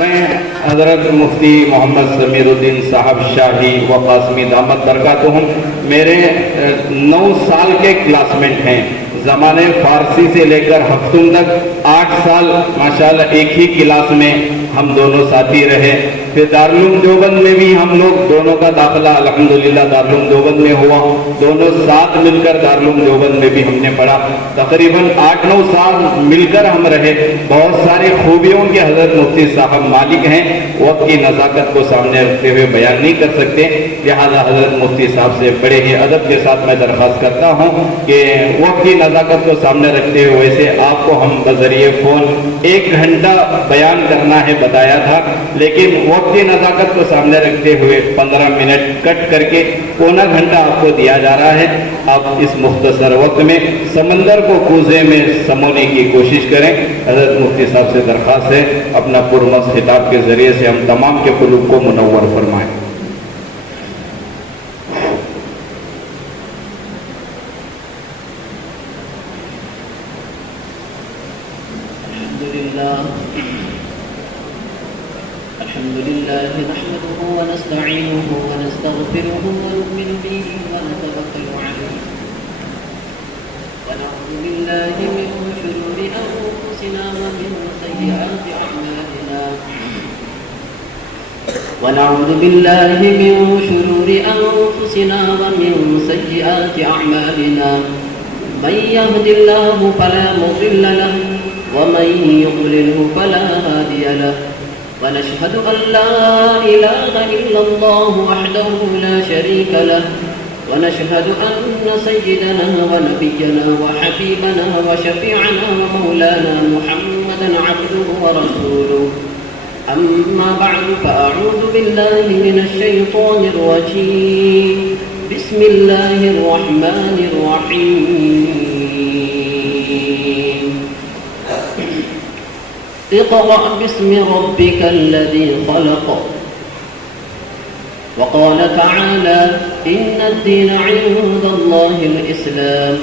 میں حضرت مفتی محمد ضمیر الدین صاحب شاہی و قاسمی دامت برکاتہم میرے 9 سال کے کلاس میٹ ہیں. زمانے فارسی سے لے کر ہفتم تک 8 سال ماشاءاللہ ایک ہی کلاس میں ہم دونوں ساتھی رہے. پھر دارالعلوم دیوبند میں بھی ہم لوگ دونوں کا داخلہ الحمدللہ دارالعلوم دیوبند میں ہوا. دونوں ساتھ مل کر دارالعلوم دیوبند میں بھی ہم نے پڑھا. تقریباً 8-9 سال مل کر ہم رہے. بہت ساری خوبیوں کے حضرت مفتی صاحب مالک ہیں. وقت کی نزاکت کو سامنے رکھتے ہوئے بیان نہیں کر سکتے. لہٰذا حضرت مفتی صاحب سے بڑے ہی ادب کے ساتھ میں درخواست کرتا ہوں کہ وقت کی نزاکت کو سامنے رکھتے ہوئے ویسے آپ کو ہم بذریعہ فون 1 گھنٹہ بیان کرنا ہے بتایا تھا، لیکن وقت کی نزاکت کو سامنے رکھتے ہوئے 15 منٹ کٹ کر کے پونا گھنٹہ آپ کو دیا جا رہا ہے. آپ اس مختصر وقت میں سمندر کو کوزے میں سمونے کی کوشش کریں. حضرت مفتی صاحب سے درخواست ہے اپنا پرمس خطاب کے ذریعے سے ہم تمام کے قلوب کو منور فرمائیں. الحمد لله نحمده ونستعينه ونستغفره ونؤمن به ونتوكل عليه ونعوذ بالله من شرور أنفسنا ومن سيئات أعمالنا ونعوذ بالله من شرور أنفسنا ومن سيئات أعمالنا من يهد الله فلا مضل له ومن يضلله فلا هادي له ونشهد أن لا إله إلا الله وحده لا شريك له ونشهد أن سيدنا ونبينا وحبيبنا وشفيعنا ومولانا محمدا عبده ورسوله. أما بعد فأعوذ بالله من الشيطان الرجيم. بسم الله الرحمن الرحيم. اقرأ باسم ربك الذي خلق. وقال تعالى إن الدين عند الله الإسلام.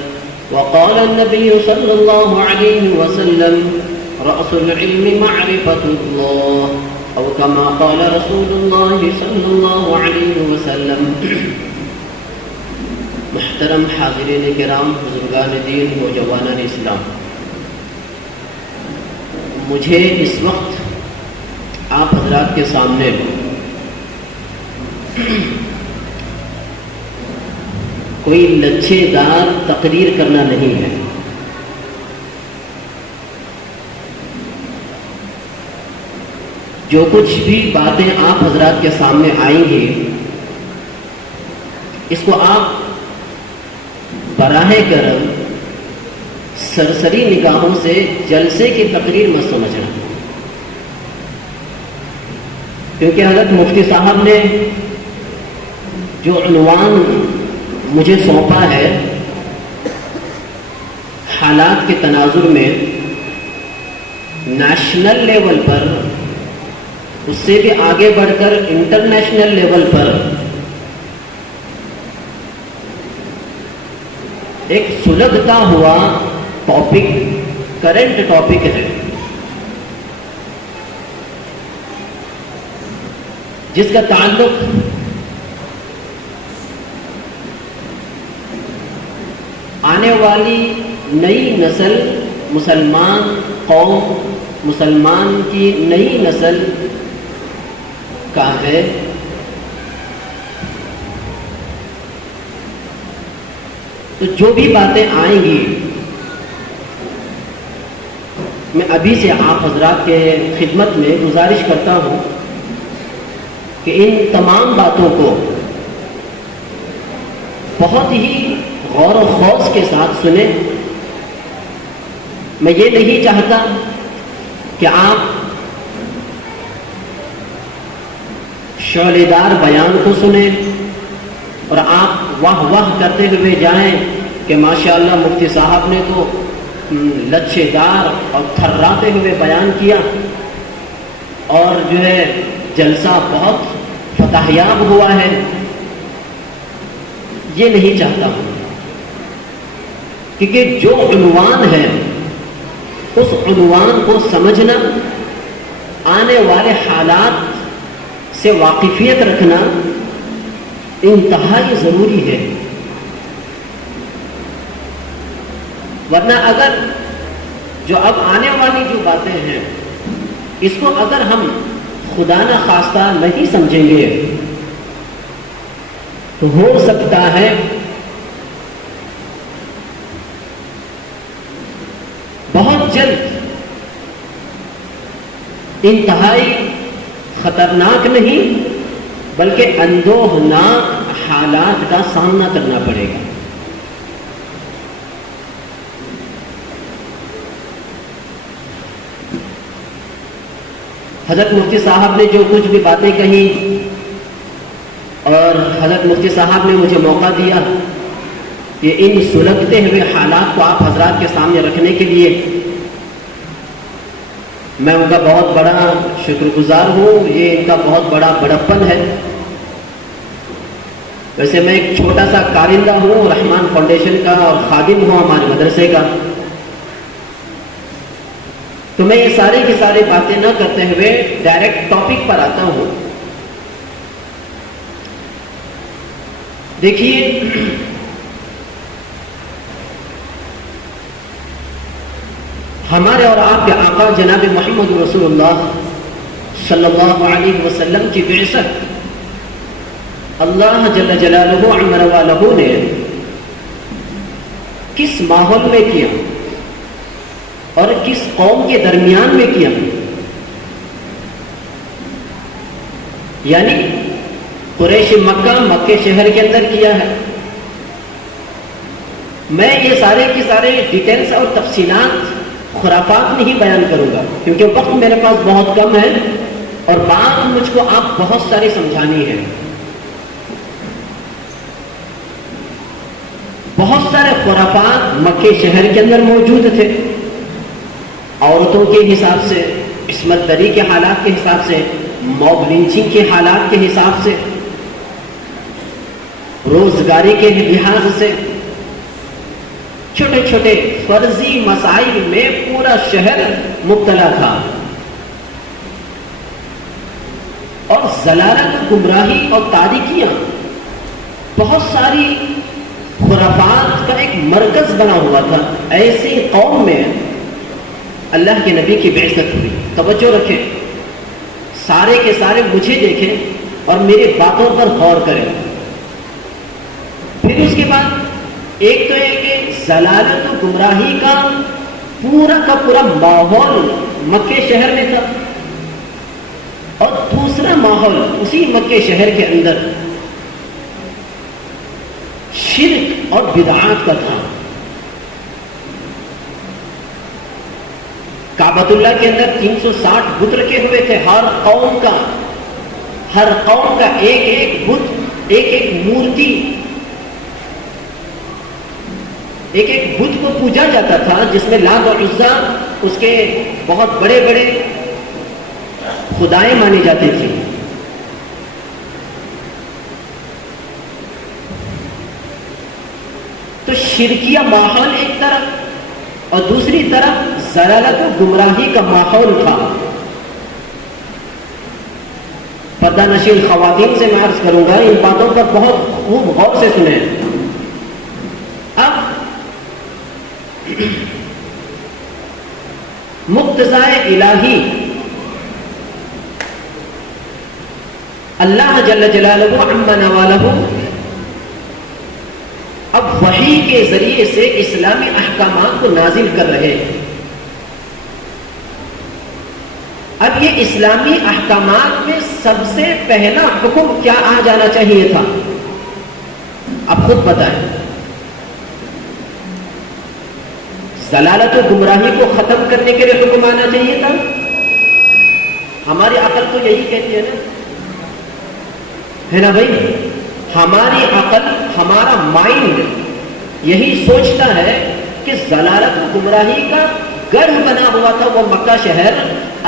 وقال النبي صلى الله عليه وسلم رأس العلم معرفة الله أو كما قال رسول الله صلى الله عليه وسلم. محترم حاضرین کرام، بزرگان دین، نوجوانان اسلام، مجھے اس وقت آپ حضرات کے سامنے کوئی لچھے دار تقریر کرنا نہیں ہے. جو کچھ بھی باتیں آپ حضرات کے سامنے آئیں گی اس کو آپ براہ کرم سرسری نگاہوں سے جلسے کی تقریر مت سمجھنا، کیونکہ حضرت مفتی صاحب نے جو عنوان مجھے سونپا ہے حالات کے تناظر میں نیشنل لیول پر، اس سے بھی آگے بڑھ کر انٹرنیشنل لیول پر ایک سلگتا ہوا ٹاپک، کرنٹ ٹاپک ہے جس کا تعلق آنے والی نئی نسل، مسلمان قوم، مسلمان کی نئی نسل کا ہے. تو جو بھی باتیں آئیں گی میں ابھی سے آپ حضرات کے خدمت میں گزارش کرتا ہوں کہ ان تمام باتوں کو بہت ہی غور و خوض کے ساتھ سنیں. میں یہ نہیں چاہتا کہ آپ شعلے دار بیان کو سنیں اور آپ واہ واہ کرتے ہوئے جائیں کہ ماشاءاللہ مفتی صاحب نے تو لچھے دار اور تھراتے ہوئے بیان کیا اور جو ہے جلسہ بہت فتح یاب ہوا ہے. یہ نہیں چاہتا ہوں، کیونکہ جو عنوان ہے اس عنوان کو سمجھنا آنے والے حالات سے واقفیت رکھنا انتہائی ضروری ہے. ورنہ اگر جو اب آنے والی جو باتیں ہیں اس کو اگر ہم خدا نہ خواستہ نہیں سمجھیں گے تو ہو سکتا ہے بہت جلد انتہائی خطرناک نہیں بلکہ اندوہناک حالات کا سامنا کرنا پڑے گا. حضرت مفتی صاحب نے جو کچھ بھی باتیں کہی اور حضرت مفتی صاحب نے مجھے موقع دیا کہ ان سلگتے ہوئے حالات کو آپ حضرات کے سامنے رکھنے کے لیے میں ان کا بہت بڑا شکر گزار ہوں. یہ ان کا بہت بڑا بڑپن ہے. ویسے میں ایک چھوٹا سا کارندہ ہوں رحمان فاؤنڈیشن کا اور خادم ہوں ہمارے مدرسے کا. تو میں یہ ساری کی ساری باتیں نہ کرتے ہوئے ڈائریکٹ ٹاپک پر آتا ہوں. دیکھیے ہمارے اور آپ کے آقا جناب محمد رسول اللہ صلی اللہ علیہ وسلم کی بعثت اللہ جل جلالہ عمر والہ نے کس ماحول میں کیا اور کس قوم کے درمیان میں کیا؟ یعنی قریش مکہ شہر کے اندر کیا ہے. میں یہ سارے کی سارے ڈیٹیلز اور تفصیلات خرافات نہیں بیان کروں گا کیونکہ وقت میرے پاس بہت کم ہے اور بات مجھ کو آپ بہت ساری سمجھانی ہے. بہت سارے خرافات مکے شہر کے اندر موجود تھے. عورتوں کے حساب سے، عصمت دری کے حالات کے حساب سے، موب لنچنگ کے حالات کے حساب سے، روزگاری کے لحاظ سے، چھوٹے چھوٹے فرضی مسائل میں پورا شہر مبتلا تھا. اور ضلالت، گمراہی اور تاریکیاں بہت ساری خرافات کا ایک مرکز بنا ہوا تھا. ایسی قوم میں اللہ کے نبی کی بعثت ہوئی. توجہ رکھیں، سارے کے سارے مجھے دیکھیں اور میری باتوں پر غور کریں. پھر اس کے بعد ایک تو ہے کہ ضلالت و گمراہی کا پورا ماحول مکے شہر میں تھا اور دوسرا ماحول اسی مکے شہر کے اندر شرک اور بدعات کا تھا. کعبۃ اللہ کے اندر 360 بت رکھے ہوئے تھے. ہر قوم کا ایک بت، ایک مورتی، ایک بت کو پوجا جاتا تھا جس میں لات اور عزا اس کے بہت بڑے بڑے خدائیں مانی جاتی تھی. تو شرکیہ ماحول ایک طرف اور دوسری طرف ضلالت و گمراہی کا ماحول تھا. پردہ نشین خواتین سے میں عرض کروں گا ان باتوں پر بہت خوب غور سے سنیں. اب مقتضائے الہی اللہ جل جلالہ عما نوالہ اب وحی کے ذریعے سے اسلامی احکامات کو نازل کر رہے ہیں. اب یہ اسلامی احکامات میں سب سے پہلا حکم کیا آ جانا چاہیے تھا؟ آپ خود بتائیں. ضلالت و گمراہی کو ختم کرنے کے لیے حکم آنا چاہیے تھا. ہماری عقل تو یہی کہتی ہے نا بھائی. ہماری عقل، ہمارا مائنڈ یہی سوچتا ہے کہ ضلالت و گمراہی کا گڑھ بنا ہوا تھا وہ مکہ شہر.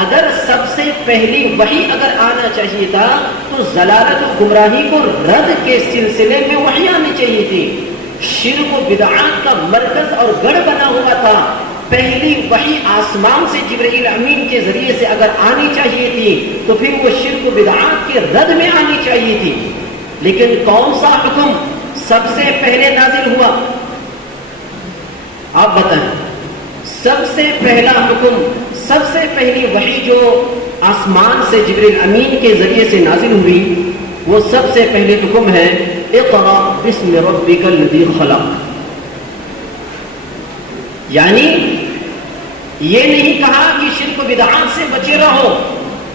اگر سب سے پہلی وحی اگر آنا چاہیے تھا تو ضلالت و گمراہی کو رد کے سلسلے میں وحی آنی چاہیے تھی. شرک و بدعات کا مرکز اور گڑھ بنا ہوا تھا پہلی وحی آسمان سے جبرائیل امین کے ذریعے سے اگر آنی چاہیے تھی تو پھر وہ شرک و بدعات کے رد میں آنی چاہیے تھی. لیکن کون سا حکم سب سے پہلے نازل ہوا؟ آپ بتائیں. سب سے پہلا حکم، سب سے پہلی وحی جو آسمان سے جبرائیل امین کے ذریعے سے نازل ہوئی، وہ سب سے پہلے حکم ہے اقرأ بسم ربک الذی خلق. یعنی یہ نہیں کہا کہ شرک و بدعات سے بچے رہو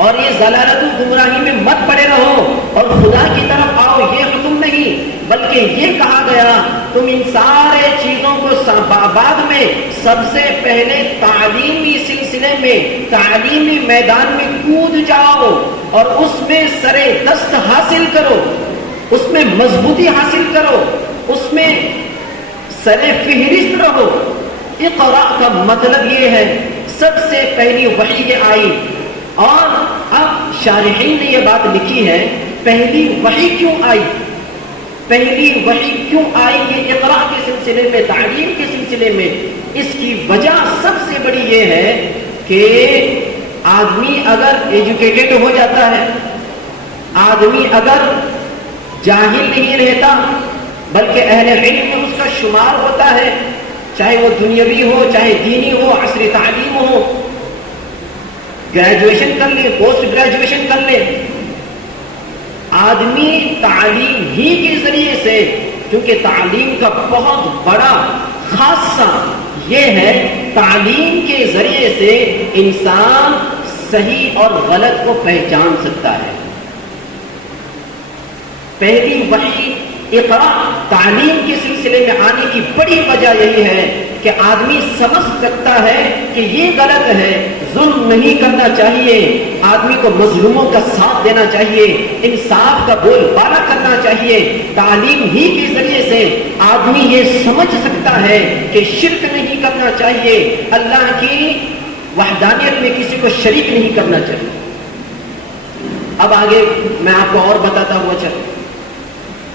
اور یہ ضلالت و گمراہی میں مت پڑے رہو اور خدا کی طرف آؤ، یہ حکم نہیں، بلکہ یہ کہا گیا تم ان سارے چیزوں کو بعد میں سب سے پہلے تعلیمی سلسلے میں، تعلیمی میدان میں کود جاؤ اور اس میں سرے دست حاصل کرو، اس میں مضبوطی حاصل کرو، اس میں سرے فہرست رہو. اقرأ کا مطلب یہ ہے سب سے پہلی وحی آئی. اور اب شارحین نے یہ بات لکھی ہے پہلی وحی کیوں آئی، پہلی وحی کیوں آئی یہ اقرأ کے سلسلے میں، تعلیم کے سلسلے میں. اس کی وجہ سب سے بڑی یہ ہے کہ آدمی اگر ایجوکیٹڈ ہو جاتا ہے، آدمی اگر جاہل نہیں رہتا بلکہ اہل علم میں اس کا شمار ہوتا ہے، چاہے وہ دنیاوی ہو چاہے دینی ہو، عصری تعلیم ہو، گریجویشن کر لے، پوسٹ گریجویشن کر لے، آدمی تعلیم ہی کے ذریعے سے، کیونکہ تعلیم کا بہت بڑا خاصہ یہ ہے تعلیم کے ذریعے سے انسان صحیح اور غلط کو پہچان سکتا ہے. پہلی وحی اقرأ تعلیم کے سلسلے میں آنے کی بڑی وجہ یہی ہے کہ آدمی سمجھ سکتا ہے کہ یہ غلط ہے، ظلم نہیں کرنا چاہیے، آدمی کو مظلوموں کا ساتھ دینا چاہیے، انصاف کا بول بالا کرنا چاہیے. تعلیم ہی کے ذریعے سے آدمی یہ سمجھ سکتا ہے کہ شرک نہیں کرنا چاہیے، اللہ کی وحدانیت میں کسی کو شریک نہیں کرنا چاہیے. اب آگے میں آپ کو اور بتاتا ہوں. اچھا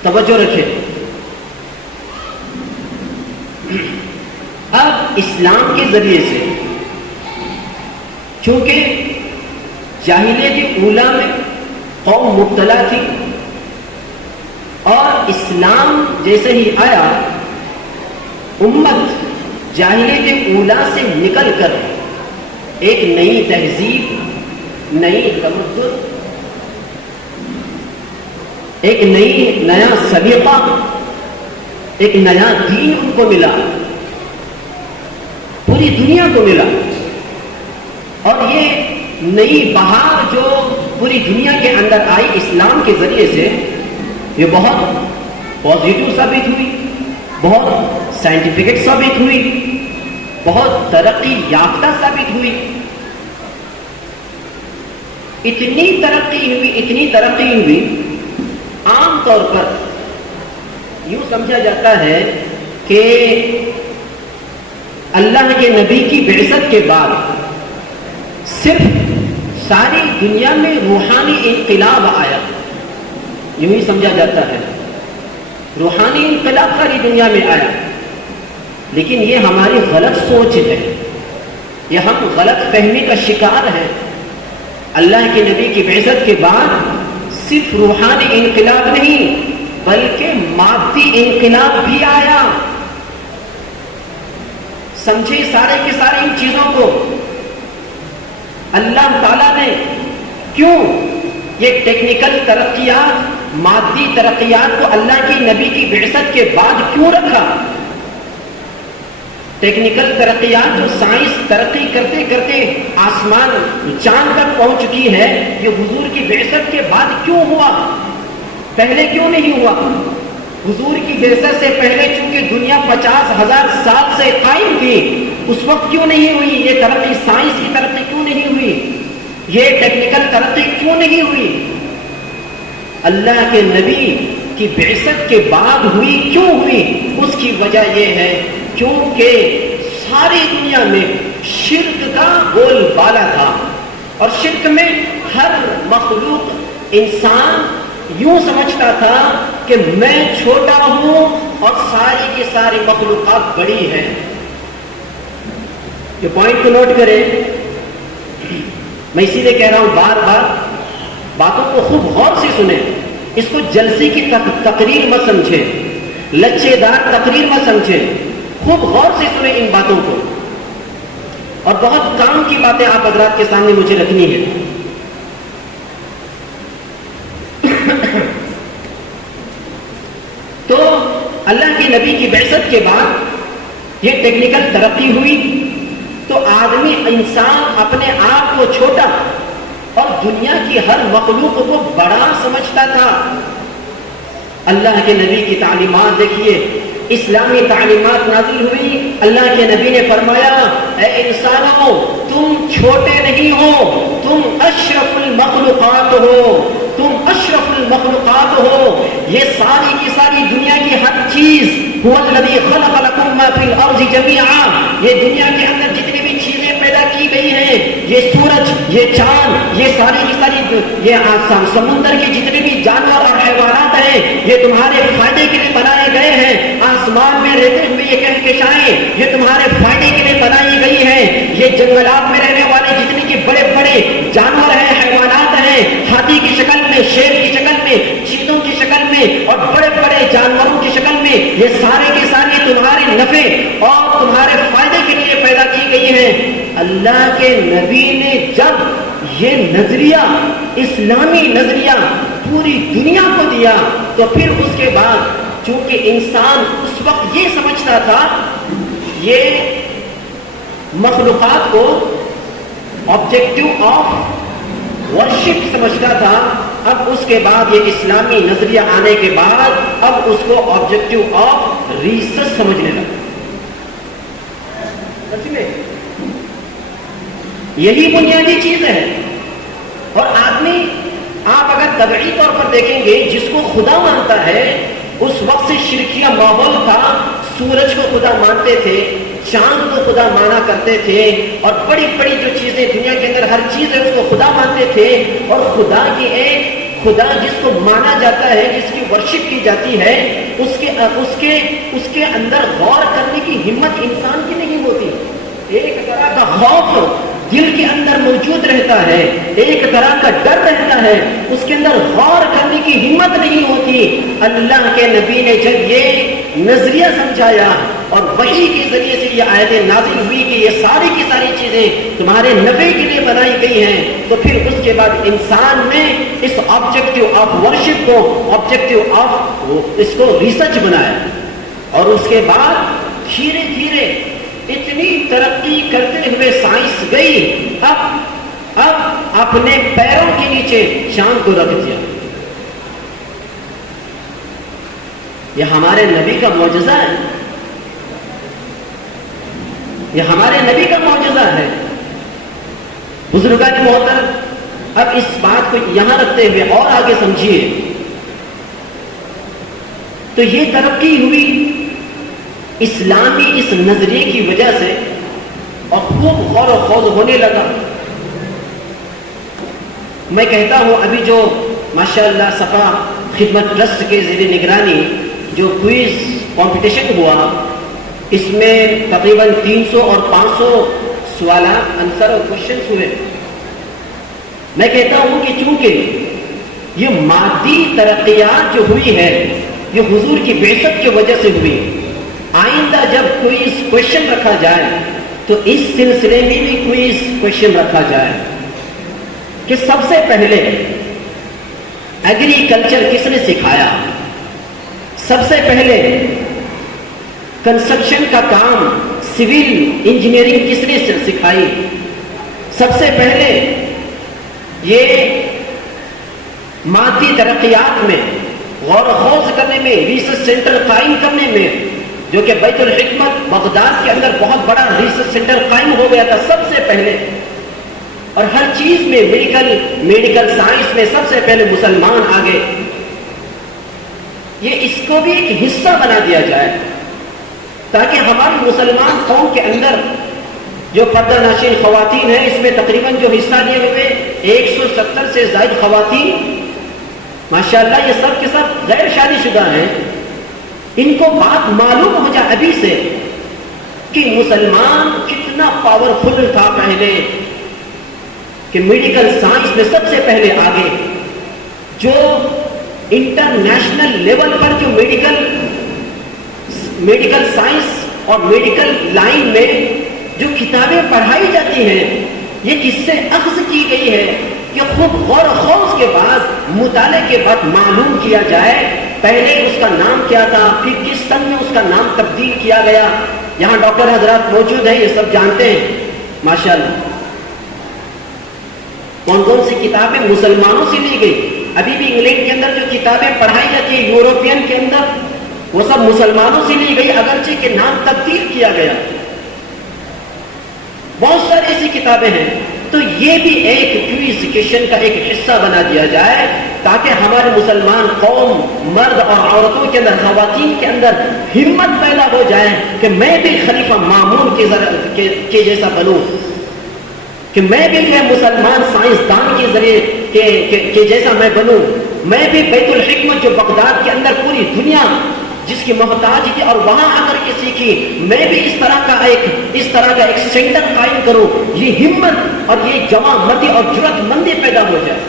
توجہ رکھیں. اب اسلام کے ذریعے سے چونکہ جاہلیت اولیٰ میں قوم مبتلا تھی اور اسلام جیسے ہی آیا امت جاہلیت اولیٰ سے نکل کر ایک نئی تہذیب، نئی تمدن، ایک نیا سلیقہ، ایک نیا دین ان کو ملا، پوری دنیا کو ملا. اور یہ نئی بہار جو پوری دنیا کے اندر آئی اسلام کے ذریعے سے، یہ بہت پازیٹو ثابت ہوئی، بہت سائنٹیفک ثابت ہوئی، بہت ترقی یافتہ ثابت ہوئی. اتنی ترقی ہوئی عام طور پر یوں سمجھا جاتا ہے کہ اللہ کے نبی کی بعثت کے بعد صرف ساری دنیا میں روحانی انقلاب آیا، یوں ہی سمجھا جاتا ہے، روحانی انقلاب ساری دنیا میں آیا. لیکن یہ ہماری غلط سوچ ہے، یہ ہم غلط فہمی کا شکار ہیں. اللہ کے نبی کی بعثت کے بعد صرف روحانی انقلاب نہیں بلکہ مادی انقلاب بھی آیا. سمجھے سارے کے سارے ان چیزوں کو. اللہ تعالیٰ نے کیوں یہ ٹیکنیکل ترقیات، مادی ترقیات کو اللہ کی نبی کی بعثت کے بعد کیوں رکھا؟ ٹیکنیکل ترقیات جو سائنس ترقی کرتے کرتے آسمان چاند تک پہنچ چکی ہے، یہ حضور کی بعثت کے بعد کیوں ہوا؟ پہلے کیوں نہیں ہوا؟ حضور کی بعثت سے پہلے چونکہ دنیا 50,000 سال سے قائم تھی، اس وقت کیوں نہیں ہوئی یہ ترقی؟ سائنس کی ترقی کیوں نہیں ہوئی؟ یہ ٹیکنیکل ترقی کیوں نہیں ہوئی؟ اللہ کے نبی کی بعثت کے بعد ہوئی. کیوں ہوئی؟ اس کی وجہ یہ ہے کیونکہ ساری دنیا میں شرک کا بول بالا تھا، اور شرک میں ہر مخلوق انسان یوں سمجھتا تھا کہ میں چھوٹا ہوں اور ساری کی ساری مخلوقات بڑی ہیں. یہ پوائنٹ کو نوٹ کریں. میں اسی لیے کہہ رہا ہوں بار بار باتوں کو خوب غور سے سنیں. اس کو جلسے کی تقریر مت سمجھیں, لچے دار تقریر مت سمجھیں. خوب غور سے سنیں ان باتوں کو, اور بہت کام کی باتیں آپ حضرات کے سامنے مجھے رکھنی ہے. تو اللہ کے نبی کی بعثت کے بعد یہ ٹیکنیکل ترقی ہوئی تو آدمی انسان اپنے آپ کو چھوٹا اور دنیا کی ہر مخلوق کو بڑا سمجھتا تھا. اللہ کے نبی کی تعلیمات دیکھیے, اسلامی تعلیمات نازل ہوئی. اللہ کے نبی نے فرمایا, اے انسانوں تم چھوٹے نہیں ہو, تم اشرف المخلوقات ہو, تم اشرف المخلوقات ہو. یہ ساری کی ساری دنیا کی ہر چیز هو الذی خلق لکم ما فی الارض جميعا, یہ دنیا کے اندر جتنی بھی چیزیں پیدا کی گئی ہیں, یہ سورج, یہ چاند, یہ ساری کی ساری یہ سمندر کے جتنے بھی جانور اور حیوانات ہیں, یہ تمہارے فائدے کے لیے بنائے گئے ہیں. آسمان میں رہتے ہوئے یہ کہکشائیں یہ تمہارے فائدے کے لیے بنائی گئی ہیں. یہ جنگلات میں رہنے والے جتنے کے بڑے بڑے جانور ہیں, حیوانات ہیں, ہاتھی کی شکل میں, شیر کی شکل میں, چیتوں کی شکل میں اور بڑے بڑے جانوروں کی شکل میں, یہ سارے کے سارے تمہارے نفع اور تمہارے فائدے کے لیے پیدا کی گئی ہیں. اللہ کے نبی نے جب یہ نظریہ, اسلامی نظریہ پوری دنیا کو دیا, تو پھر اس کے بعد چونکہ انسان اس وقت یہ سمجھتا تھا, یہ مخلوقات کو آبجیکٹو آف ورشپ سمجھتا تھا. اب اس کے بعد یہ اسلامی نظریہ آنے کے بعد اب اس کو آبجیکٹو آف ریسرچ سمجھنے لگا. یہی بنیادی چیز ہے. اور آدمی آپ اگر طبعی طور پر دیکھیں گے, جس کو خدا مانتا ہے اس وقت سے شرکیہ ماحول تھا. سورج کو خدا مانتے تھے, چاند کو خدا مانا کرتے تھے, اور بڑی بڑی جو چیزیں دنیا کے اندر ہر چیز ہے اس کو خدا مانتے تھے. اور خدا کی ایک خدا جس کو مانا جاتا ہے, جس کی ورشپ کی جاتی ہے, اس کے اندر غور کرنے کی ہمت انسان کی نہیں ہوتی. ایک طرح کا خوف دل کے اندر موجود رہتا ہے, ایک طرح کا ڈر رہتا ہے, اس کے اندر غور کرنے کی ہمت نہیں ہوتی. اللہ کے نبی نے جب یہ نظریہ سمجھایا اور وحی کے ذریعے سے یہ آیتیں نازل ہوئی کہ یہ ساری کی ساری چیزیں تمہارے نفع کے لیے بنائی گئی ہیں, تو پھر اس کے بعد انسان نے اس آبجیکٹو آف ورشپ کو آبجیکٹو آف اس کو ریسرچ بنایا. اور اس کے بعد دھیرے دھیرے اتنی ترقی کرتے ہوئے سائنس گئی, اب اپنے پیروں کے نیچے چاند کو رکھ دیا. یہ ہمارے نبی کا معجزہ ہے, یہ ہمارے نبی کا معجزہ ہے. بزرگان محترم, اب اس بات کو یہاں رکھتے ہوئے اور آگے سمجھیے. تو یہ ترقی ہوئی اسلامی اس نظریے کی وجہ سے, اور خوب غور و خوض ہونے لگا. میں کہتا ہوں ابھی جو ماشاءاللہ صفا خدمت ٹرسٹ کے زیر نگرانی جو کوئز کمپٹیشن ہوا, اس میں تقریباً 300 اور 500 سوالات, آنسر اور کوشچنس ہوئے. میں کہتا ہوں کہ چونکہ یہ مادی ترقیات جو ہوئی ہے یہ حضور کی بعثت کی وجہ سے ہوئی, آئندہ جب کوئز کوشچن رکھا جائے تو اس سلسلے میں بھی کوئز کوشچن رکھا جائے کہ سب سے پہلے ایگریکلچر کس نے سکھایا, سب سے پہلے کنسٹرکشن کا کام سول انجینئرنگ کس نے سکھائی, سب سے پہلے یہ مادی ترقیات میں غور و خوض کرنے میں, ریسرچ سینٹر قائم کرنے میں, جو کہ بیت الحکمت بغداد کے اندر بہت بڑا ریسرچ سینٹر قائم ہو گیا تھا سب سے پہلے. اور ہر چیز میں میڈیکل سائنس میں سب سے پہلے مسلمان آگے. یہ اس کو بھی ایک حصہ بنا دیا جائے تاکہ ہماری مسلمان قوم کے اندر جو پردہ نشین خواتین ہیں, اس میں تقریباً جو حصہ لیے ہوئے 170 سے زائد خواتین, ماشاءاللہ یہ سب کے سب غیر شادی شدہ ہیں. ان کو بات معلوم ہو جائے ابھی سے کہ مسلمان کتنا اتنا پاورفل تھا پہلے کہ میڈیکل سائنس میں سب سے پہلے آگے، جو انٹرنیشنل لیول پر جو میڈیکل سائنس اور میڈیکل لائن میں جو کتابیں پڑھائی جاتی ہیں، یہ کس سے اخذ کی گئی ہے کہ خود غور و خوض کے بعد، مطالعے کے بعد معلوم کیا جائے پہلے اس کا نام کیا تھا، پھر کس سن میں اس کا نام تبدیل کیا گیا۔ یہاں ڈاکٹر حضرات موجود ہیں، یہ سب جانتے ہیں ماشاءاللہ کون کون سی کتابیں مسلمانوں سے لی گئی۔ ابھی بھی انگلینڈ کے اندر جو کتابیں پڑھائی جاتی ہیں یوروپین کے اندر، وہ سب مسلمانوں سے لی گئی، اگرچہ کہ نام تبدیل کیا گیا۔ بہت ساری ایسی کتابیں ہیں، تو یہ بھی ایک پیوریفیکیشن کا ایک حصہ بنا دیا جائے تاکہ ہمارے مسلمان قوم، مرد اور عورتوں کے اندر، خواتین کے اندر ہمت پیدا ہو جائے کہ میں بھی خلیفہ مامون کے جیسا بنوں، کہ میں بھی جو ہے مسلمان سائنسدان کے ذریعے کے جیسا میں بنوں، میں بھی بیت الحکمت جو بغداد کے اندر پوری دنیا جس کی محتاج تھی اور وہاں آ کر کے سیکھی، میں بھی اس طرح کا ایک سینٹر قائم کروں۔ یہ ہمت اور یہ جوان مردی اور جرأت مندی پیدا ہو جائے۔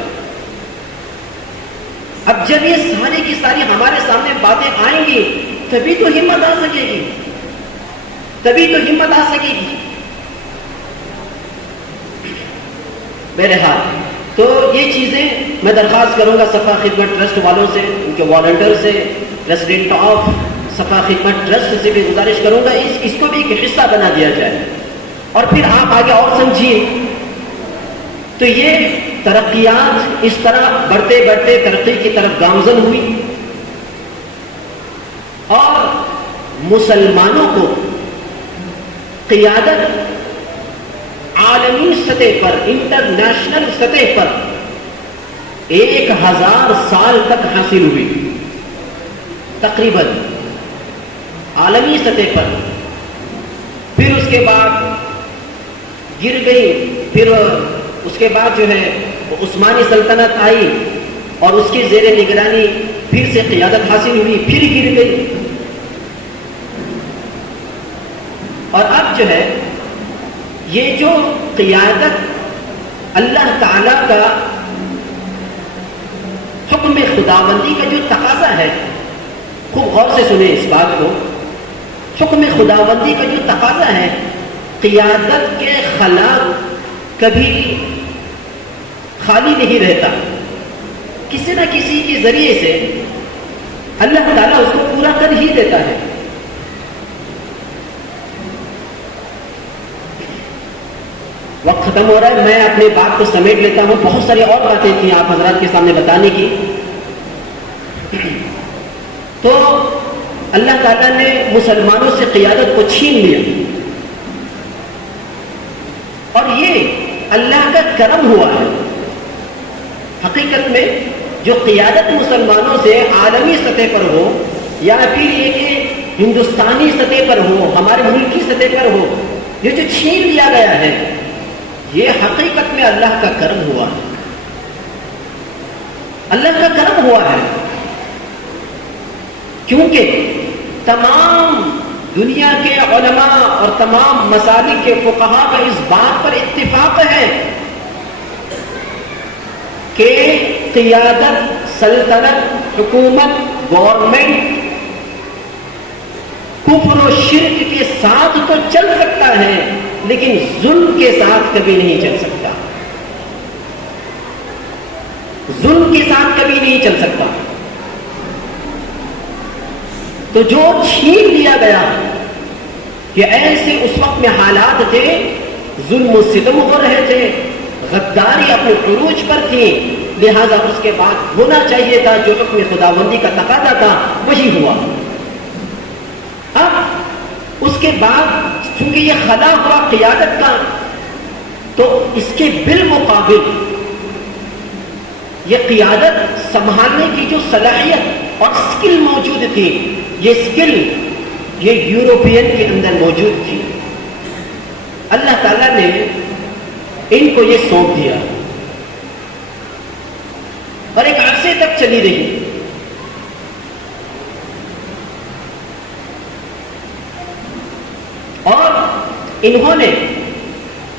اب جب یہ ساری کی ساری ہمارے سامنے باتیں آئیں گی تبھی تو ہمت آ سکے گی، تبھی تو ہمت آ سکے گی۔ بہرحال تو یہ چیزیں میں درخواست کروں گا صفا خدمت ٹرسٹ والوں سے، ان کے والنٹیئر سے، پریزیڈنٹ آف صفا خدمت ٹرسٹ سے بھی گزارش کروں گا اس کو بھی ایک حصہ بنا دیا جائے، اور پھر آپ آگے اور سمجھیے۔ تو یہ ترقیات اس طرح بڑھتے بڑھتے ترقی کی طرف گامزن ہوئی، اور مسلمانوں کو قیادت عالمی سطح پر، انٹرنیشنل سطح پر 1000 سال تک حاصل ہوئی، تقریباً عالمی سطح پر۔ پھر اس کے بعد گر گئی، پھر اس کے بعد جو ہے عثمانی سلطنت آئی اور اس کی زیر نگرانی پھر سے قیادت حاصل ہوئی، پھر گر گئی، اور اب جو ہے یہ جو قیادت اللہ تعالی کا حکم خداوندی کا جو تقاضا ہے، خوب غور سے سنیں اس بات کو، حکم خداوندی کا جو تقاضا ہے، قیادت کے خلا کبھی خالی نہیں رہتا، کسی نہ کسی کے ذریعے سے اللہ تعالیٰ اس کو پورا کر ہی دیتا ہے۔ وقت ختم ہو رہا ہے، میں اپنی بات کو سمیٹ لیتا ہوں، بہت ساری اور باتیں تھیں آپ حضرات کے سامنے بتانے کی۔ تو اللہ تعالیٰ نے مسلمانوں سے قیادت کو چھین لیا، اور یہ اللہ کا کرم ہوا ہے۔ حقیقت میں جو قیادت مسلمانوں سے عالمی سطح پر ہو، یا پھر یہ کہ ہندوستانی سطح پر ہو، ہمارے ملکی سطح پر ہو، یہ جو چھین لیا گیا ہے، یہ حقیقت میں اللہ کا کرم ہوا ہے، اللہ کا کرم ہوا ہے، کیونکہ تمام دنیا کے علماء اور تمام مسالک کے فقہاء کا اس بات پر اتفاق ہے کہ قیادت، سلطنت، حکومت، گورنمنٹ کفر و شرک کے ساتھ تو چل سکتا ہے، لیکن ظلم کے ساتھ کبھی نہیں چل سکتا، ظلم کے ساتھ کبھی نہیں چل سکتا۔ تو جو چھین لیا گیا کہ ایسے اس وقت میں حالات تھے، ظلم و ستم ہو رہے تھے، غداری اپنے عروج پر تھی، لہذا اس کے بعد ہونا چاہیے تھا جو حکم خداوندی کا تقاضا تھا، وہی ہوا۔ اب اس کے بعد چونکہ یہ خلا ہوا قیادت کا، تو اس کے بالمقابل یہ قیادت سنبھالنے کی جو صلاحیت اور سکل موجود تھی، یہ سکل یہ یورپین کے اندر موجود تھی۔ اللہ تعالیٰ نے ان کو یہ سونپ دیا اور ایک عرصے تک چلی رہی، اور انہوں نے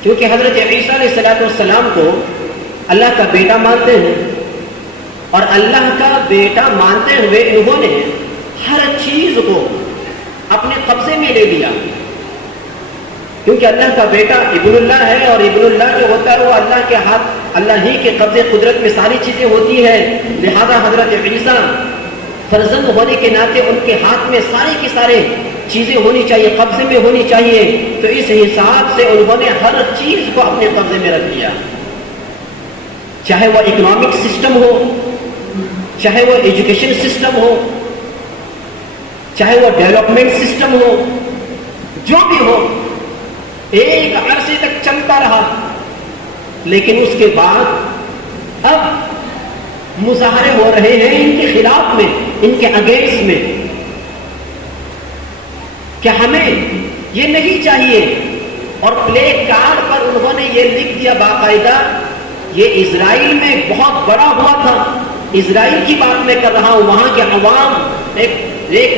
کیونکہ حضرت عیسیٰ علیہ السلام کو اللہ کا بیٹا مانتے ہیں، اور اللہ کا بیٹا مانتے ہوئے انہوں نے ہر چیز کو اپنے قبضے میں لے لیا، کیونکہ اللہ کا بیٹا ابن اللہ ہے، اور ابن اللہ جو ہوتا ہے وہ اللہ کے ہاتھ، اللہ ہی کے قبضے قدرت میں ساری چیزیں ہوتی ہیں، لہذا حضرت عیسیٰ فرزند ہونے کے ناطے ان کے ہاتھ میں سارے کی سارے چیزیں ہونی چاہیے، قبضے میں ہونی چاہیے، تو اس حساب سے انہوں نے ہر چیز کو اپنے قبضے میں رکھ لیا، چاہے وہ اکنامک سسٹم ہو، چاہے وہ ایجوکیشن سسٹم ہو، چاہے وہ ڈیولپمنٹ سسٹم ہو، جو بھی ہو ایک عرصے تک چلتا رہا، لیکن اس کے بعد اب مظاہرے ہو رہے ہیں ان کے خلاف میں، ان کے اگینسٹ میں، کہ ہمیں یہ نہیں چاہیے، اور پلے کارڈ پر انہوں نے یہ لکھ دیا باقاعدہ، یہ اسرائیل میں بہت بڑا ہوا تھا، اسرائیل کی بات میں کر رہا ہوں، وہاں کے عوام ایک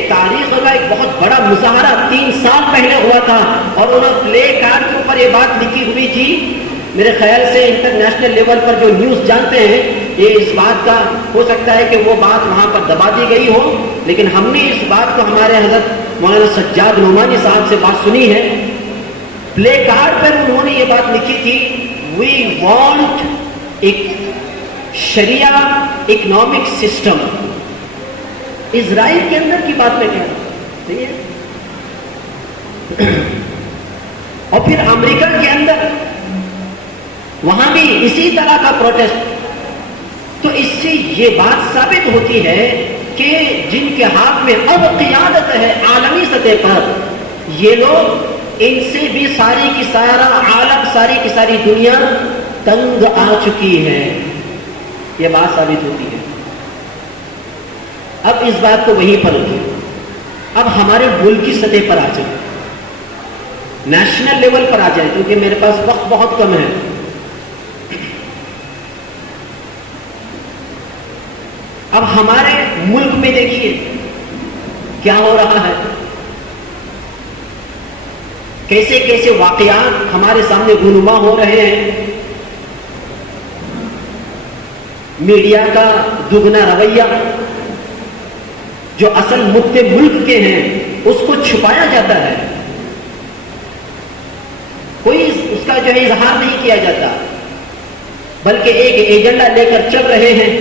تاریخ ہوگا، ایک بہت بڑا مظاہرہ 3 سال پہلے ہوا تھا، اور انہوں نے پلے کارڈ کے اوپر یہ بات لکھی ہوئی تھی، میرے خیال سے انٹرنیشنل لیول پر جو نیوز جانتے ہیں یہ اس بات کا ہو سکتا ہے کہ وہ بات وہاں پر دبا دی گئی ہو، لیکن ہم نے اس بات کو ہمارے حضرت مولانا سجاد نعمانی صاحب سے بات سنی ہے، پلے کارڈ پر انہوں نے یہ بات لکھی تھی، وی وانٹ ایک شریعہ اکنامک سسٹم، اسرائیل کے اندر کی بات میں کہہ رہا ہوں، صحیح ہے؟ اور پھر امریکہ کے اندر وہاں بھی اسی طرح کا پروٹیسٹ، تو اس سے یہ بات ثابت ہوتی ہے کہ جن کے ہاتھ میں اب قیادت ہے عالمی سطح پر، یہ لوگ ان سے بھی ساری کی سارا عالم، ساری کی ساری دنیا تنگ آ چکی ہے، یہ بات ثابت ہوتی ہے۔ اب اس بات کو وہیں پر ہوتی ہے، اب ہمارے ملک کی سطح پر آ جائیں، نیشنل لیول پر آ جائیں، کیونکہ میرے پاس وقت بہت کم ہے۔ اب ہمارے ملک میں دیکھیے کیا ہو رہا ہے، کیسے کیسے واقعات ہمارے سامنے رونما ہو رہے ہیں، میڈیا کا دگنا رویہ، جو اصل مدعے ملک کے ہیں اس کو چھپایا جاتا ہے، کوئی اس کا جو ہے اظہار نہیں کیا جاتا، بلکہ ایک ایجنڈا لے کر چل رہے ہیں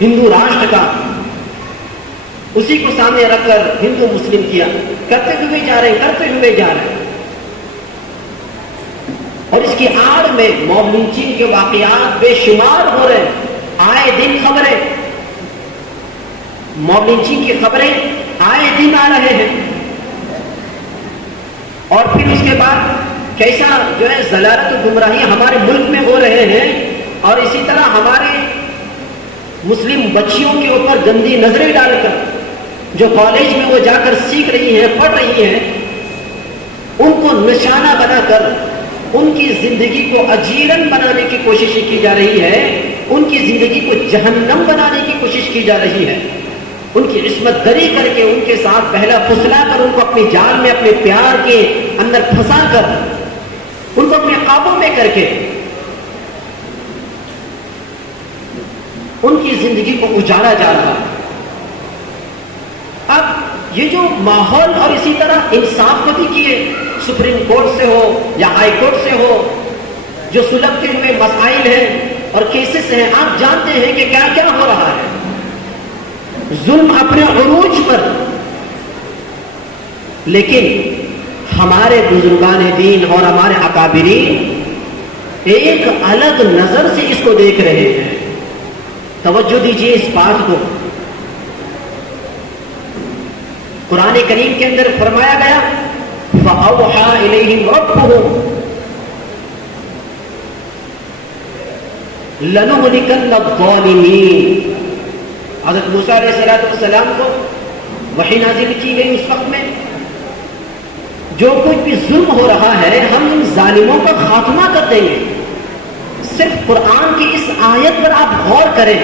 ہندو راشٹر کا، اسی کو سامنے رکھ کر ہندو مسلم کیا کرتے ہوئے جا رہے ہیں، اور اس کی آڑ میں موب لنچنگ کے واقعات بے شمار ہو رہے ہیں، آئے دن خبریں، موب لنچنگ کی خبریں آئے دن آ رہے ہیں، اور پھر اس کے بعد کیسا جو ہے ضلالت و گمراہی ہمارے ملک میں ہو رہے ہیں، اور اسی طرح ہمارے مسلم بچیوں کے اوپر گندی نظریں ڈال کر، جو کالج میں وہ جا کر سیکھ رہی ہیں، پڑھ رہی ہیں، ان کو نشانہ بنا کر ان کی زندگی کو اجیرن بنانے کی کوشش کی جا رہی ہے، ان کی زندگی کو جہنم بنانے کی کوشش کی جا رہی ہے، ان کی عصمت دری کر کے، ان کے ساتھ بہلا پھسلا کر، ان کو اپنی جال میں اپنے پیار کے اندر پھنسا کر، ان کو اپنے قابو میں کر کے ان کی زندگی کو اجاڑا جا رہا ہے۔ اب یہ جو ماحول، اور اسی طرح انصاف کو دیکھیے، سپریم کورٹ سے ہو یا ہائی کورٹ سے ہو، جو سلجھتے ہوئے مسائل ہیں اور کیسز ہیں، آپ جانتے ہیں کہ کیا کیا ہو رہا ہے، ظلم اپنے عروج پر، لیکن ہمارے بزرگان دین اور ہمارے اکابرین ایک الگ نظر سے اس کو دیکھ رہے ہیں۔ توجہ دیجیے اس بات کو، قرآن کریم کے اندر فرمایا گیا فَأَوْحَى إِلَيْهِمْ رَبُّهُمْ لَنُهْلِكَنَّ الظَّالِمِينَ۔ حضرت موسیٰ علیہ السلام کو وحی نازل کی گئی اس وقت میں، جو کچھ بھی ظلم ہو رہا ہے ہم ان ظالموں کا خاتمہ کر دیں گے۔ صرف قرآن کی اس آیت پر آپ غور کریں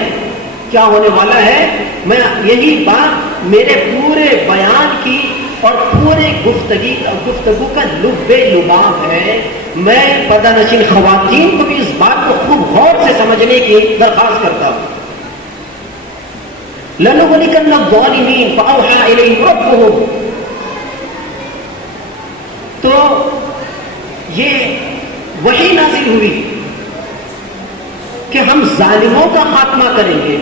کیا ہونے والا ہے۔ میں یہی بات میرے پورے بیان کی اور پورے گفتگو کا لب لباب ہے. میں پردہ نشین خواتین کو بھی اس بات کو خوب غور سے سمجھنے کی درخواست کرتا ہوں. لَنُغْلِقَنَّ الظَّالِمِينَ فَأَوْحَىٰ إِلَيْهِمْ رَبُّهُمْ. تو یہ وحی نازل ہوئی کہ ہم ظالموں کا خاتمہ کریں گے.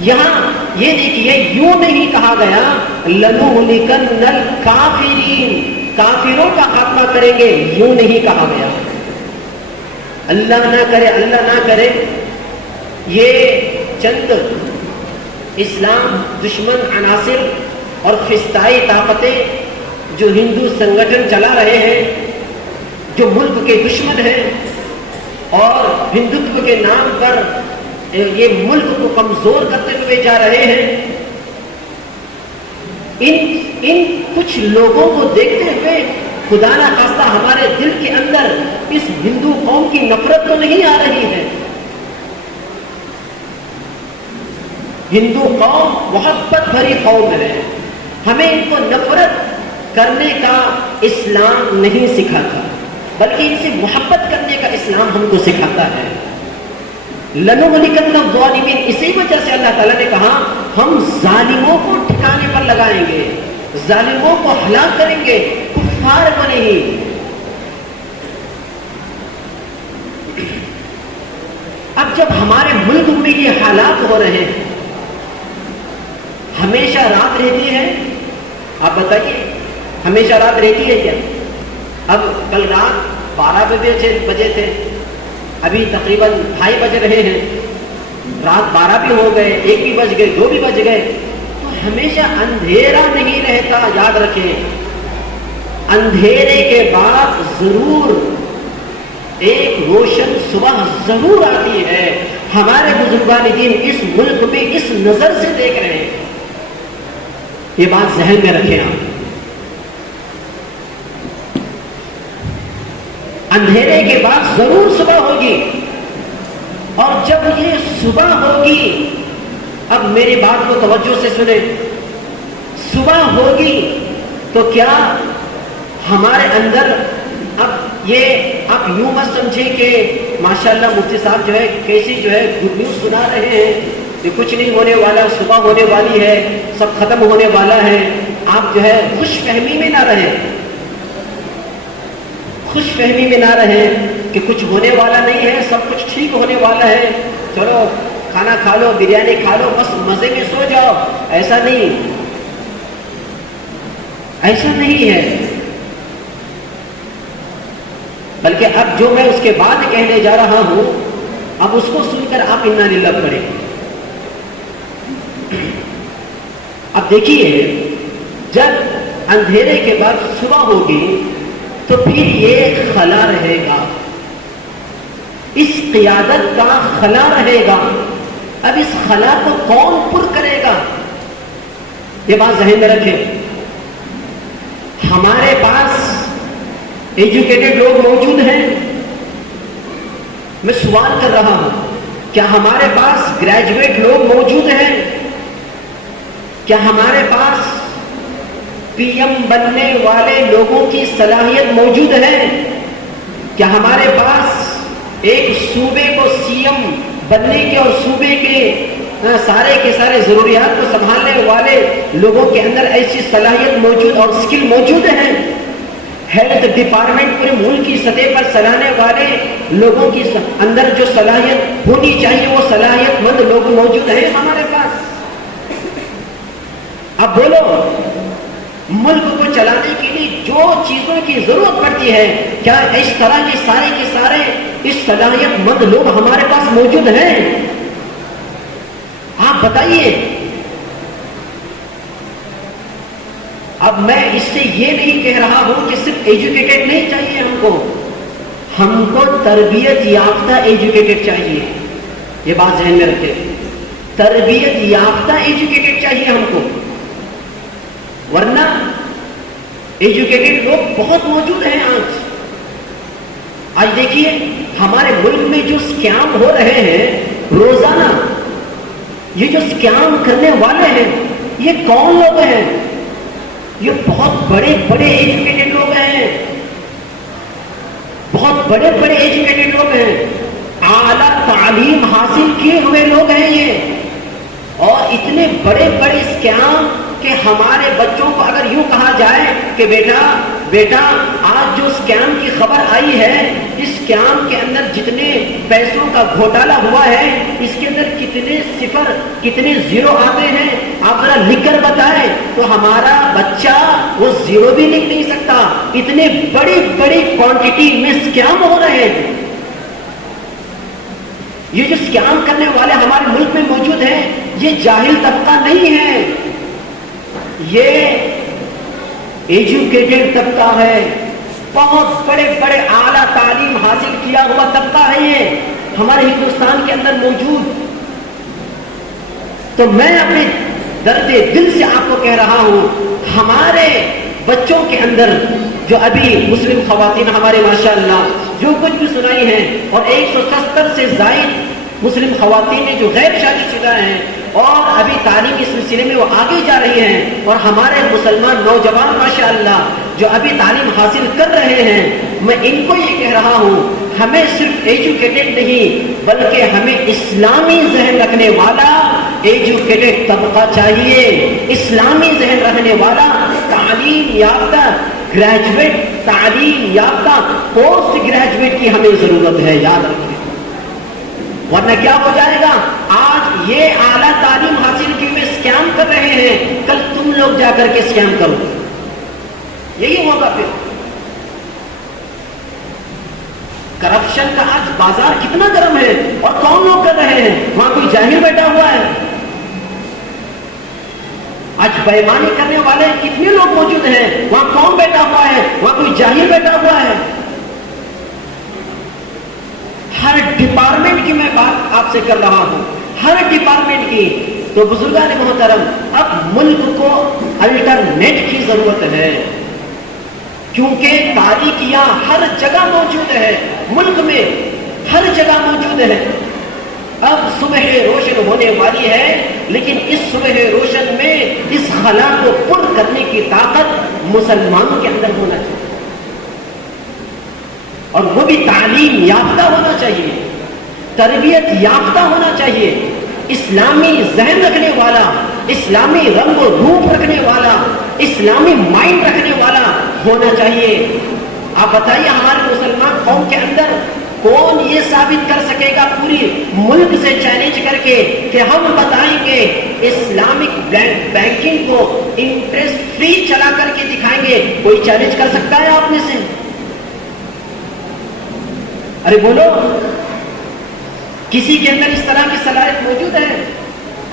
یہاں یہ دیکھیے یوں نہیں کہا گیا لَنُغْلِقَنَّ الْكَافِرِينَ کافروں کا خاتمہ کریں گے، یوں نہیں کہا گیا. اللہ نہ کرے یہ چند اسلام دشمن عناصر اور فسطائی طاقتیں جو ہندو سنگٹھن چلا رہے ہیں، جو ملک کے دشمن ہیں اور ہندوتو کے نام پر یہ ملک کو کمزور کرتے ہوئے جا رہے ہیں، ان کچھ لوگوں کو دیکھتے ہوئے خدا نہ خواستہ ہمارے دل کے اندر اس ہندو قوم کی نفرت تو نہیں آ رہی ہے. ہندو قوم محبت بھری قوم ہے. ہمیں ان کو نفرت کرنے کا اسلام نہیں سکھاتا، بلکہ ان سے محبت کرنے کا اسلام ہم کو سکھاتا ہے. لَنُغْلِقَنَّ الظَّالِمِينَ اسی وجہ سے اللہ تعالیٰ نے کہا ہم ظالموں کو ٹھکانے پر لگائیں گے، ظالموں کو ہلاک کریں گے، کفار کو نہیں. اب جب ہمارے ملک میں یہ حالات ہو رہے ہیں، ہمیشہ رات رہتی ہے؟ آپ بتائیے ہمیشہ رات رہتی ہے کیا؟ اب کل رات 12 بجے تھے، ابھی تقریباً 2:30 بج رہے ہیں. رات 12 بھی ہو گئے، 1 بھی بج گئے، 2 بھی بج گئے. تو ہمیشہ اندھیرا نہیں رہتا، یاد رکھیں. اندھیرے کے بعد ضرور ایک روشن صبح ضرور آتی ہے. ہمارے بزرگان دین اس ملک میں اس نظر سے دیکھ رہے ہیں. یہ بات ذہن میں رکھیں آپ. اندھیرے کے بعد ضرور صبح ہوگی، اور جب یہ صبح ہوگی، اب میری بات کو توجہ سے سنیں. صبح ہوگی تو کیا ہمارے اندر اب یہ آپ یوں مت سمجھیں کہ ماشاءاللہ مفتی صاحب جو ہے کیسی جو ہے گڈ نیوز سنا رہے ہیں کہ کچھ نہیں ہونے والا، صبح ہونے والی ہے، سب ختم ہونے والا ہے. آپ جو ہے خوش فہمی میں نہ رہیں، خوش فہمی میں نہ رہیں کہ کچھ ہونے والا نہیں ہے، سب کچھ ٹھیک ہونے والا ہے، چلو کھانا کھا لو، بریانی کھا لو، بس مزے میں سو جاؤ. ایسا نہیں، ایسا نہیں ہے. بلکہ اب جو میں اس کے بعد کہنے جا رہا ہوں، اب اس کو سن کر آپ انا للہ پڑھیں. اب دیکھیے جب اندھیرے کے بعد صبح ہوگی تو پھر یہ خلا رہے گا، اس قیادت کا خلا رہے گا. اب اس خلا کو کون پر کرے گا؟ یہ بات ذہن میں رکھیں. ہمارے پاس ایجوکیٹڈ لوگ موجود ہیں. میں سوال کر رہا ہوں، کیا ہمارے پاس گریجویٹ لوگ موجود ہیں؟ کیا ہمارے پاس پی ایم بننے والے لوگوں کی صلاحیت موجود ہے؟ کیا ہمارے پاس ایک صوبے کو سی ایم بننے کے اور صوبے کے سارے کے سارے ضروریات کو سنبھالنے والے لوگوں کے اندر ایسی صلاحیت موجود اور اسکل موجود ہیں؟ ہیلتھ ڈپارٹمنٹ پورے ملک کی سطح پر چلانے والے لوگوں کی اندر جو صلاحیت ہونی چاہیے وہ صلاحیت مند لوگ موجود ہیں ہمارے پاس. اب بولو، ملک کو چلانے کے لیے جو چیزوں کی ضرورت پڑتی ہے، کیا اس طرح کے سارے اس صلاحیت مند لوگ ہمارے پاس موجود ہیں؟ آپ بتائیے. اب میں اس سے یہ نہیں کہہ رہا ہوں کہ صرف ایجوکیٹڈ نہیں چاہیے ہم کو تربیت یافتہ ایجوکیٹڈ چاہیے. یہ بات ذہن میں رکھیں، تربیت یافتہ ایجوکیٹڈ چاہیے ہم کو. ورنہ ایجوکیٹڈ لوگ بہت موجود ہیں. آج دیکھیے ہمارے ملک میں جو سکیم ہو رہے ہیں روزانہ، یہ جو سکیم کرنے والے ہیں یہ کون لوگ ہیں؟ یہ بہت بڑے بڑے ایجوکیٹڈ لوگ ہیں، بہت بڑے بڑے ایجوکیٹڈ لوگ ہیں، اعلیٰ تعلیم حاصل کیے ہوئے لوگ ہیں یہ، اور اتنے بڑے بڑے اسکیم کہ ہمارے بچوں کو اگر یوں کہا جائے کہ بیٹا آج جو اسکیم کی خبر آئی ہے، اس اسکیم کے اندر جتنے پیسوں کا گھوٹالہ ہوا ہے، اس کے اندر کتنے صفر کتنے زیرو آتے ہیں، آپ ذرا لکھ کر بتائیں، تو ہمارا بچہ وہ زیرو بھی لکھ نہیں سکتا، اتنے بڑی بڑی کوانٹٹی میں اسکیم ہو رہے ہیں۔ یہ جو اسکیم کرنے والے ہمارے ملک میں موجود ہیں، یہ جاہل طبقہ نہیں ہے، یہ ایجوکیٹڈ طبقہ ہے، بہت بڑے بڑے اعلیٰ تعلیم حاصل کیا ہوا طبقہ ہے یہ ہمارے ہندوستان کے اندر موجود۔ تو میں اپنے درد دل سے آپ کو کہہ رہا ہوں، ہمارے بچوں کے اندر جو ابھی مسلم خواتین ہمارے ماشاءاللہ جو کچھ بھی سنائی ہیں، اور 170 سے زائد مسلم خواتین نے جو غیر شادی شدہ ہیں اور ابھی تعلیم اس سلسلے میں وہ آگے جا رہی ہیں، اور ہمارے مسلمان نوجوان ماشاءاللہ جو ابھی تعلیم حاصل کر رہے ہیں، میں ان کو یہ کہہ رہا ہوں، ہمیں صرف ایجوکیٹڈ نہیں بلکہ ہمیں اسلامی ذہن رکھنے والا ایجوکیٹڈ طبقہ چاہیے، اسلامی ذہن رکھنے والا تعلیم یافتہ گریجویٹ، تعلیم یافتہ پوسٹ گریجویٹ کی ہمیں ضرورت ہے، یاد رکھیں، ورنہ کیا ہو جائے گا؟ آج یہ اعلیٰ تعلیم حاصل کی ہوئے اسکیم کر رہے ہیں، کل تم لوگ جا کر کے اسکیم کرو، یہی ہوگا۔ پھر کرپشن کا آج بازار کتنا گرم ہے، اور کون لوگ کر رہے ہیں؟ وہاں کوئی جاہل بیٹھا ہوا ہے؟ آج بےایمانی کرنے والے کتنے لوگ موجود ہیں، وہاں کون بیٹھا ہوا ہے؟ وہاں کوئی جاہل بیٹھا ہوا ہے؟ ہر ڈپارٹمنٹ کی میں بات آپ سے کر رہا ہوں، ہر ڈپارٹمنٹ کی۔ تو بزرگان محترم، اب ملک کو الٹرنیٹ کی ضرورت ہے، کیونکہ تاریکیاں ہر جگہ موجود ہے، ملک میں ہر جگہ موجود ہے۔ اب صبح روشن ہونے والی ہے، لیکن اس صبح روشن میں اس خلا کو پر کرنے کی طاقت مسلمانوں کے اندر ہونا چاہیے، اور وہ بھی تعلیم یافتہ ہونا چاہیے، تربیت یافتہ ہونا چاہیے، اسلامی ذہن رکھنے والا، اسلامی رنگ و روپ رکھنے والا، اسلامی مائنڈ رکھنے والا ہونا چاہیے۔ آپ بتائیے، ہمارے مسلمان قوم کے اندر کون یہ ثابت کر سکے گا پوری ملک سے چیلنج کر کے کہ ہم بتائیں گے اسلامک بینکنگ کو انٹرسٹ فری چلا کر کے دکھائیں گے؟ کوئی چیلنج کر سکتا ہے آپ میں سے؟ ارے بولو، کسی کے اندر اس طرح کی صلاحیت موجود ہے؟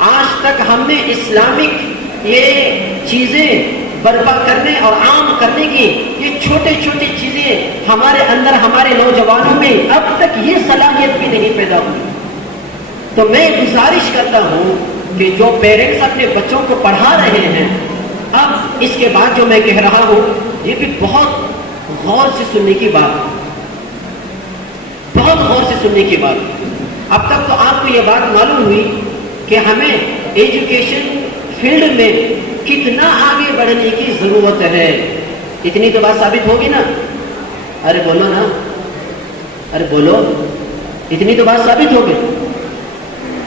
آج تک ہم نے اسلامک یہ چیزیں برپا کرنے اور عام کرنے کی یہ چھوٹی چھوٹی چیزیں ہمارے اندر، ہمارے نوجوانوں میں اب تک یہ صلاحیت بھی نہیں پیدا ہوئی۔ تو میں گزارش کرتا ہوں کہ جو پیرنٹس اپنے بچوں کو پڑھا رہے ہیں، اب اس کے بعد جو میں کہہ رہا ہوں یہ بھی بہت غور سے سننے کی بات ہے، بہت غور سے سننے کی بات۔ اب تک تو آپ کو یہ بات معلوم ہوئی کہ ہمیں ایجوکیشن فیلڈ میں کتنا آگے بڑھنے کی ضرورت ہے، اتنی تو بات ثابت ہوگی نا؟ ارے بولو نا، ارے بولو، اتنی تو بات ثابت ہوگی۔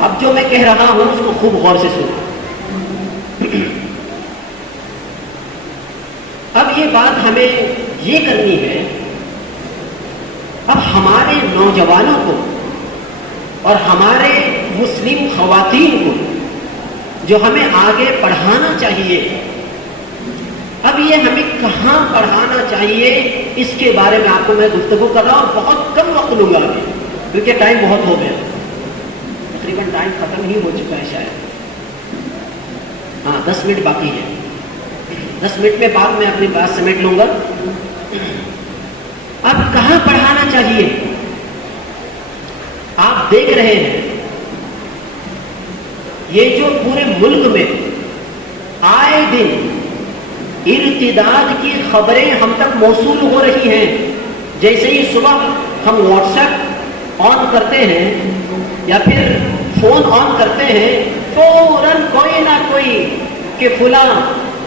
اب جو میں کہہ رہا ہوں اس کو خوب غور سے سنو۔ اب یہ بات ہمیں یہ کرنی ہے، اب ہمارے نوجوانوں کو اور ہمارے مسلم خواتین کو جو ہمیں آگے پڑھانا چاہیے، اب یہ ہمیں کہاں پڑھانا چاہیے اس کے بارے میں آپ کو میں گفتگو کر رہا ہوں۔ بہت کم وقت لوں گا ابھی، کیونکہ ٹائم بہت ہو گیا، تقریباً ٹائم ختم ہی ہو چکا ہے شاید، ہاں 10 منٹ باقی ہے، 10 منٹ میں بعد میں اپنی بات سمیٹ لوں گا۔ اب کہاں پڑھانا چاہیے؟ آپ دیکھ رہے ہیں یہ جو پورے ملک میں آئے دن ارتداد کی خبریں ہم تک موصول ہو رہی ہیں، جیسے ہی صبح ہم واٹس ایپ آن کرتے ہیں یا پھر فون آن کرتے ہیں، فوراً کوئی نہ کوئی کہ فلاں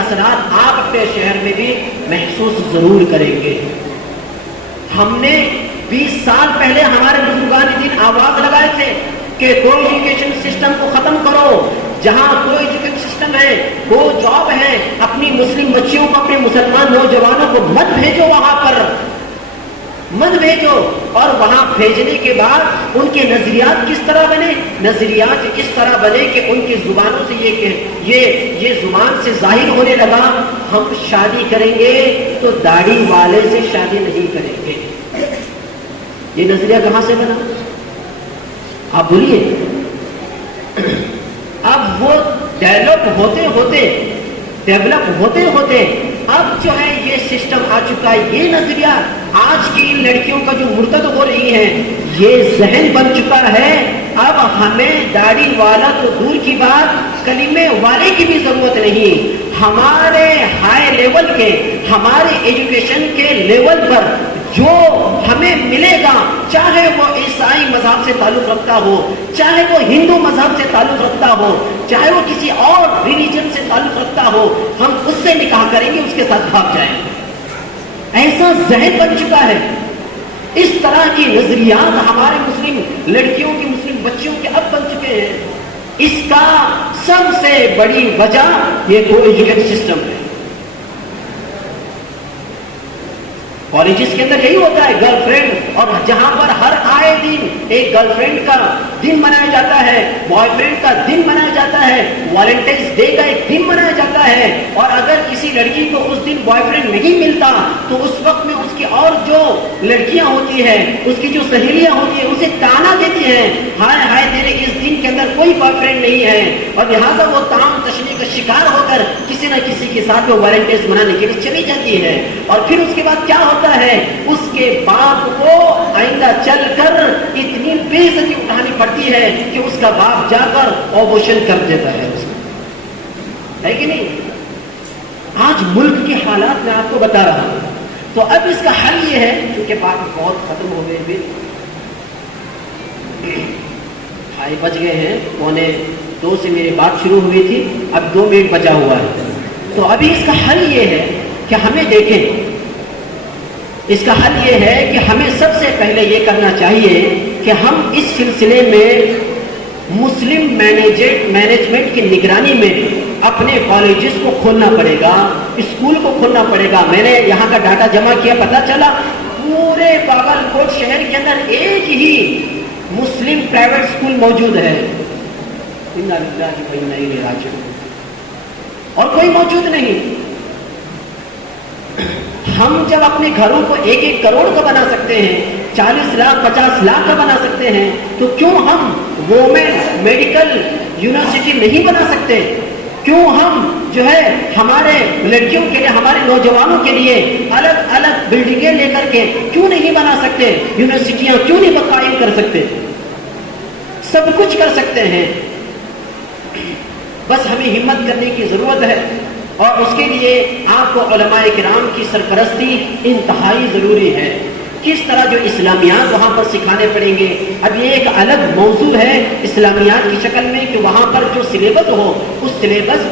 اثرات آپ اپنے شہر میں بھی محسوس ضرور کریں گے۔ ہم نے 20 سال پہلے ہمارے بزرگان دین آواز لگائے تھے کہ کو ایجوکیشن سسٹم کو ختم کرو، جہاں کو ایجوکیشن سسٹم ہے، وہ جاب ہے، اپنی مسلم بچیوں کو، اپنے مسلمان نوجوانوں کو مت بھیجو وہاں پر، مت بھیجو۔ اور وہاں بھیجنے کے بعد ان کے نظریات کس طرح بنے؟ نظریات اس طرح بنے کہ ان کی زبانوں سے یہ زبان سے ظاہر ہونے لگا، ہم شادی کریں گے تو داڑھی والے سے شادی نہیں کریں گے۔ یہ نظریہ کہاں سے بنا؟ آپ بولیے۔ اب وہ ڈیولپ ہوتے ہوتے اب جو ہے یہ سسٹم آ چکا ہے، یہ نظریہ آج کی ان لڑکیوں کا جو مرتد ہو رہی ہیں، یہ ذہن بن چکا ہے۔ اب ہمیں داڑھی والا تو دور کی بات، کلمے والے کی بھی ضرورت نہیں۔ ہمارے ہائی لیول کے، ہمارے ایجوکیشن کے لیول پر جو ہمیں ملے گا، چاہے وہ عیسائی مذہب سے تعلق رکھتا ہو، چاہے وہ ہندو مذہب سے تعلق رکھتا ہو، چاہے وہ کسی اور ریلیجن سے تعلق رکھتا ہو، ہم اس سے نکاح کریں گے، اس کے ساتھ بھاگ جائیں گے۔ ایسا ذہن بن چکا ہے۔ اس طرح کی نظریات ہمارے مسلم لڑکیوں کی، مسلم بچیوں کے اب بن چکے ہیں۔ اس کا سب سے بڑی وجہ یہ کو ایجوکیشن سسٹم ہے۔ کالجز کے اندر یہی ہوتا ہے، گرل فرینڈ، اور جہاں پر ہر آئے دن ایک گرل فرینڈ کا دن منایا جاتا ہے، بوائے فرینڈ کا دن منایا جاتا ہے، ویلنٹائنس ڈے کا ایک دن منایا جاتا ہے، اور اگر کسی لڑکی کو اس دن بوائے فرینڈ نہیں ملتا تو اس وقت میں اس کی اور جو لڑکیاں ہوتی ہیں، اس کی جو سہیلیاں ہوتی ہیں، اسے تانا دیتی ہیں، ہائے ہائے تیرے اس دن کے اندر کوئی بوائے فرینڈ نہیں ہے، اور لہٰذا وہ تام تشنی کا شکار ہو کر کسی نہ کسی کے ساتھ وہ ویلنٹائنس منانے کے لیے چلی جاتی ہے۔ اور پھر اس کے بعد کیا ہوتا ہے؟ اس کے باپ کو آئندہ چل کر اتنی بے عزتی اٹھانی پڑتی ہے کہ اس کا باپ جا کر آبورشن کر دیتا ہے، اس کا ہے کہ نہیں؟ آج ملک کے حالات میں آپ کو بتا رہا ہوں۔ تو اب اس کا حل یہ ہے، کیونکہ بات بہت ختم ہو گئے، بھی 2:30 بج گئے ہیں، 1:45 سے میری بات شروع ہوئی تھی، اب 2 منٹ بچا ہوا ہے۔ تو ابھی اس کا حل یہ ہے کہ ہمیں دیکھیں، اس کا حل یہ ہے کہ ہمیں سب سے پہلے یہ کرنا چاہیے کہ ہم اس سلسلے میں مسلم مینجمنٹ کی نگرانی میں اپنے کالجز کو کھولنا پڑے گا، اسکول کو کھولنا پڑے گا۔ میں نے یہاں کا ڈاٹا جمع کیا، پتہ چلا پورے باگل کوٹ شہر کے اندر ایک ہی مسلم پرائیویٹ اسکول موجود ہے، اور کوئی موجود نہیں۔ ہم جب اپنے گھروں کو 1-1 کروڑ کا بنا سکتے ہیں، 40 لاکھ 50 لاکھ کا بنا سکتے ہیں، تو کیوں ہم وومن میڈیکل یونیورسٹی نہیں بنا سکتے؟ کیوں ہم جو ہے ہمارے لڑکیوں کے لیے، ہمارے نوجوانوں کے لیے الگ الگ بلڈنگیں لے کر کے کیوں نہیں بنا سکتے؟ یونیورسٹیاں کیوں نہیں قائم کر سکتے؟ سب کچھ کر سکتے ہیں، بس ہمیں ہمت کرنے کی ضرورت ہے، اور اس کے لیے آپ کو علماء کرام کی سرپرستی انتہائی ضروری ہے۔ کس طرح جو اسلامیات وہاں پر سکھانے پڑیں گے، اب یہ ایک الگ موضوع ہے اسلامیات کی شکل میں کہ وہاں پر جو سلیبس ہو، اس سلیبس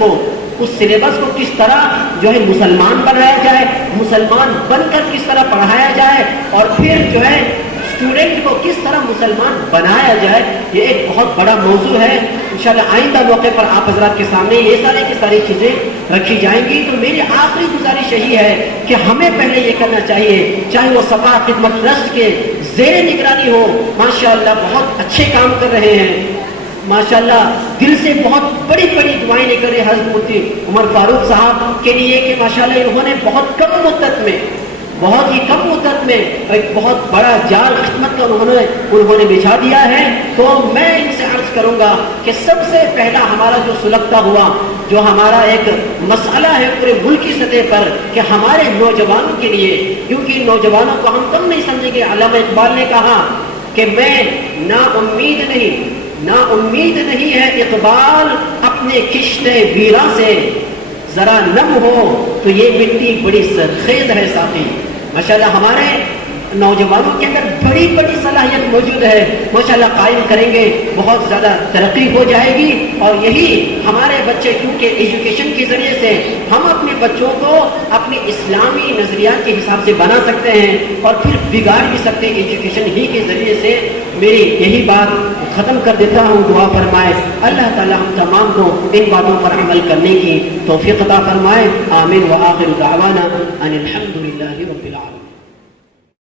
کو کس طرح جو ہے مسلمان بنایا جائے، مسلمان بن کر کس طرح پڑھایا جائے، اور پھر جو ہے اسٹوڈنٹ کو کس طرح مسلمان بنایا جائے، یہ ایک بہت بڑا موضوع ہے۔ انشاءاللہ آئندہ موقع پر آپ حضرات کے سامنے یہ ساری کی ساری چیزیں رکھی جائیں گی۔ تو میری آخری گزارش یہی ہے کہ ہمیں پہلے یہ کرنا چاہیے، چاہے وہ صفا خدمت ٹرسٹ کے زیر نگرانی ہو، ماشاءاللہ بہت اچھے کام کر رہے ہیں، ماشاءاللہ دل سے بہت بڑی بڑی دعائیں لے کر حضرت مفتی عمر فاروق صاحب کے لیے کہ ماشاءاللہ انہوں نے بہت ہی کم مدت میں ایک بہت بڑا جال خدمت کا انہوں نے بچھا دیا ہے۔ تو میں ان سے عرض کروں گا کہ سب سے پہلا ہمارا جو سلگتا ہوا، جو ہمارا ایک مسئلہ ہے پورے ملک کی سطح پر، کہ ہمارے نوجوانوں کے لیے، کیونکہ نوجوانوں کو ہم کم نہیں سمجھیں گے۔ علامہ اقبال نے کہا کہ میں نا امید نہیں ہے اقبال اپنے کشتے ویراں سے، ذرا نم ہو تو یہ مٹی بڑی سرخیز ہے ساتھی۔ ماشاءاللہ ہمارے نوجوانوں کے اندر بڑی بڑی صلاحیت موجود ہے، ماشاءاللہ قائم کریں گے بہت زیادہ ترقی ہو جائے گی. اور یہی ہمارے بچے، کیونکہ ایجوکیشن کے ذریعے سے ہم اپنے بچوں کو اپنے اسلامی نظریات کے حساب سے بنا سکتے ہیں اور پھر بگاڑ بھی سکتے ہیں ایجوکیشن ہی کے ذریعے سے. میری یہی بات ختم کر دیتا ہوں. دعا فرمائے اللہ تعالی ہم تمام کو ان باتوں پر عمل کرنے کی توفیق عطا فرمائے. آمین. وآخر دعوانا ان الحمد للہ رب العالمین.